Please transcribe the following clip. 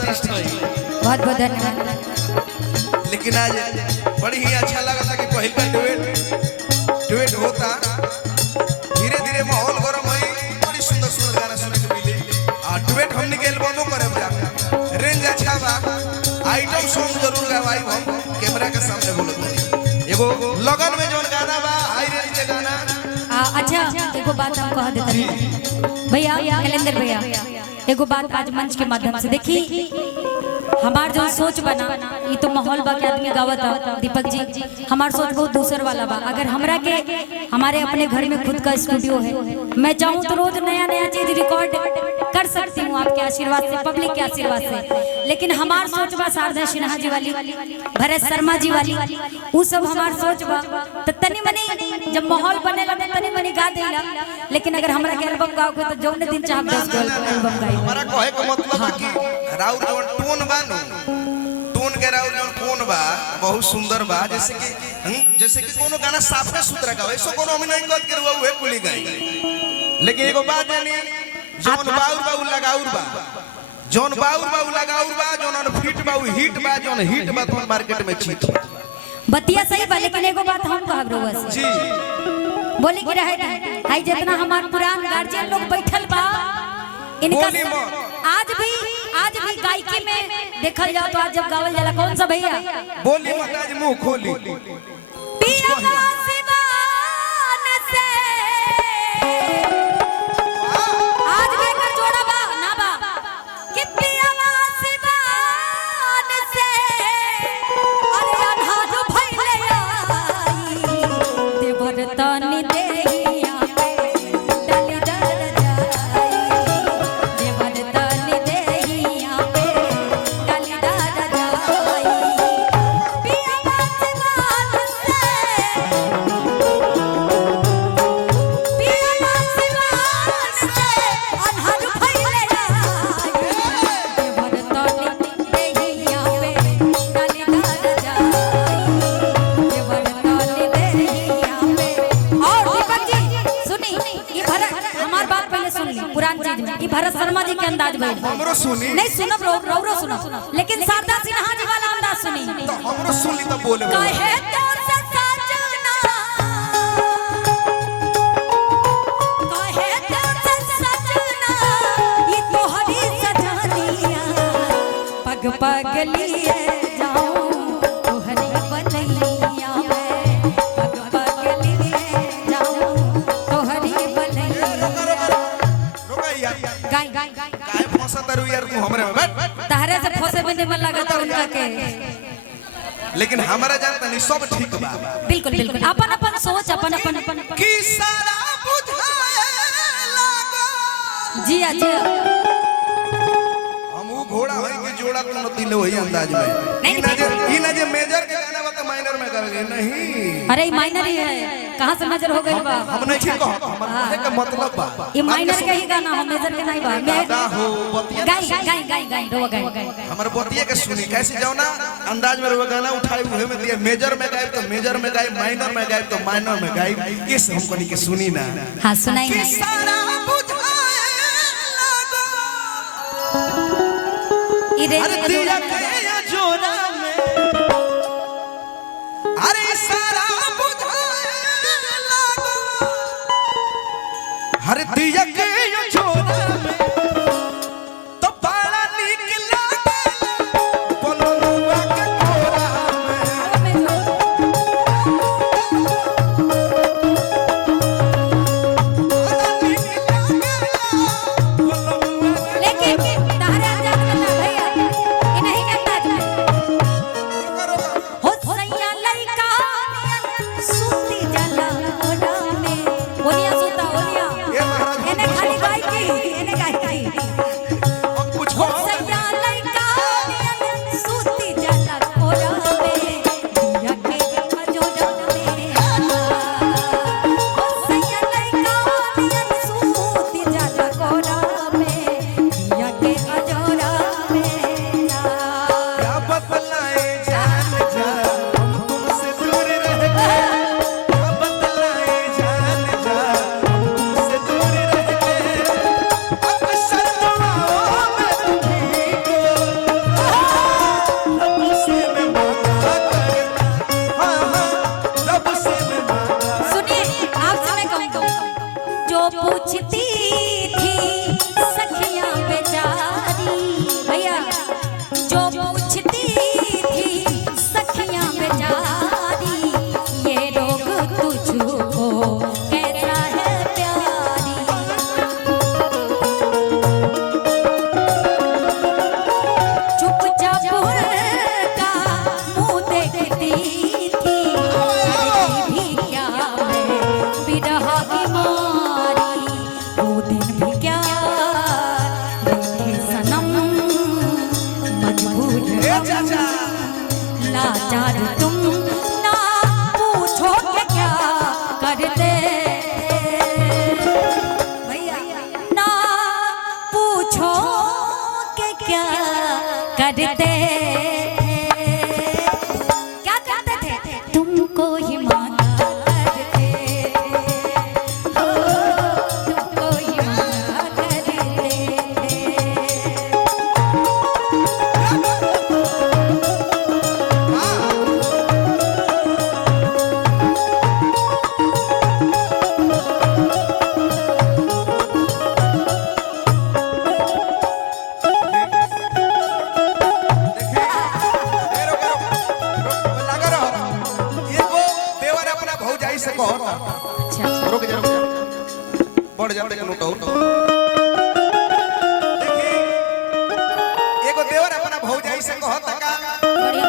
Artist है। बहुत बहुत धन्यवाद। लेकिन आज बड़ी ही अच्छा लगा था कि पहले का डुएट होता, धीरे धीरे माहौल गरम है, बड़ी सुंदर सुंदर गाना सुनने को मिले। और डुएट हमने के एल्बमों करे रेंज अच्छा बा, आइटम सॉन्ग जरूर गवाई हम कैमरा के सामने बोलत नहीं। एगो लगन में जोन गाना बा हाई रेंज के गाना। अच्छा एगो बात हम कह देते भैया, कैलेंडर भैया, एगो बात आज मंच के माध्यम से देखी, हमार जो सोच बना ये तो माहौल बा के आदमी गावत दीपक जी, हमार सोच बहुत दूसर वाला बा। अगर हमरा के हमारे अपने घर में खुद का स्टूडियो है, मैं चाहूँ तो रोज नया नया चीज रिकॉर्ड कर सकती हूँ आपके आशीर्वाद से, पब्लिक के आशीर्वाद से। लेकिन हमार सोच बा शारदा सिन्हा जी वाली, भरत शर्मा जी वाली, वो सब हमार सोच बा। तो तनी मनी जब माहौल बने लगे तनी मनी गा देला। लेकिन अगर हमरा के एल्बम गाओ के तो जौन दिन चाहब 10 एल्बम गाई। हमारा कहे का मतलब है कि राउर जौन टोन बा नु, टोन के राउर जौन टोन बा बहुत सुंदर बा। जैसे कि कोनो गाना साफे सुथरा गावे, ऐसो कोनो हम नहीं कहत के उहे कुली गाई। लेकिन एगो बात जानी, जौन बाउर बा उ लगाउर बा, जौन बाउर बा उ लगाउर बा, जौन अनफिट बा उ हिट बा, जौन हिट बा तो मार्केट में चीत बतिया सही बा। लेकिन एगो बात हम कहब रउआ से जी, बोली कि रहे हाई जितना हमार पुरान गार्जियन लोग बैठल बा, इनका आज भी गायकी में देखल जाओ तो आज जब गावल जाला कौन सा भैया बोली मत आज मुंह खोली पिया सिवान से आज भी कर जोड़ा बा ना बा कि पिया सिवान से अरे अनहार भइले आई देवर तनी देहिया पे डाली डर जाई देवर तनी देहिया पे डाली डर जाई पिया सिवान से पिया सिवान से अनहार भइले आई देवर तनी देहिया पे डाली डर जाई देवर तनी देहिया पे। और दीपक जी सुनी, ये भरत हमार बात पहले सुन ली, पुरान चीज में ये भरत शर्मा जी के अंदाज में हमरो सुनी नहीं सुनब रो सुनो, लेकिन शारदा सिन्हा जी वाला अंदाज सुनी तो हमरो सुनी तो बोले कहे तो सजना कहे तो सजना ये तोहरी सजनिया पग पग लिए जाऊं तोहरी बनैया में पग पग लिए जाऊं तोहरी बनैया। रोकैया गाय काहे फंसा तारू यार तू हमरे में बैठ। तहरे से फंसे में निमन लगता उनका के। लेकिन हमारा जानता नहीं सब ठीक बा। बिल्कुल बिल्कुल अपन अपन सोच अपन कि सारा बुझाए लागो जिया जिया हम वो घोड़ा है कि जोड़ा तू न दिले वही अंदाज में। ई ना जे मेजर के गाना बता माइनर में गावे नहीं। अरे माइनर ही है, कहां से मेजर हो गई बा? हम नहीं ठीक कहो, हमर कहे का मतलब बा ये माइनर के ही गाना हम मेजर के नहीं बा। मैं दादा हो बतिया गाई रो गाई हमर बतिया के सुनी कैसे जाओ ना अंदाज में रो गाना उठाई उहे में दिया। मेजर में गाए तो मेजर में गाए, माइनर में गाए तो माइनर में गाए। ये सब हम कनी के सुनी ना। हां सुनाई कि ना सारा बुझाए लागो ई रे अरे दिया के जोरा में अरे सारा बुझाए लागो हर दिया के जोरा में तो बड़ा नीक लागे बोलनुआ के कोरा में बड़ा नीक लागे बोलनुआ लेकिन तहरे अंदाज में ना भैया ये नहीं अंदाज में हो सैया लइका सुती जला ओडा में ओनिया सुता ओनिया ये महाराज एने खाली गाय की एने गाय की कुछ हो सैया लइका सुती जला ओडा में दिया के अजोड़ा में हो सैया लइका सुती जला ओडा में दिया के अजोड़ा में क्या बतलाए जान जा हम तुमसे दूर रह गए। क्या बतलाए जान जा हम तुमसे दूर रह गए। अब शर्माओ मैं तुम्हीं को चाचा लाचार तुम ना पूछो कि क्या करते भैया ना पूछो कि क्या करते क्या करते थे तुमको ही मांगा करते हो तुमको ही मांगा करते थे से कहता अच्छा रुक जा बढ़ जा नोट देखिए एगो देवर अपना भौजाई से कहता का बढ़िया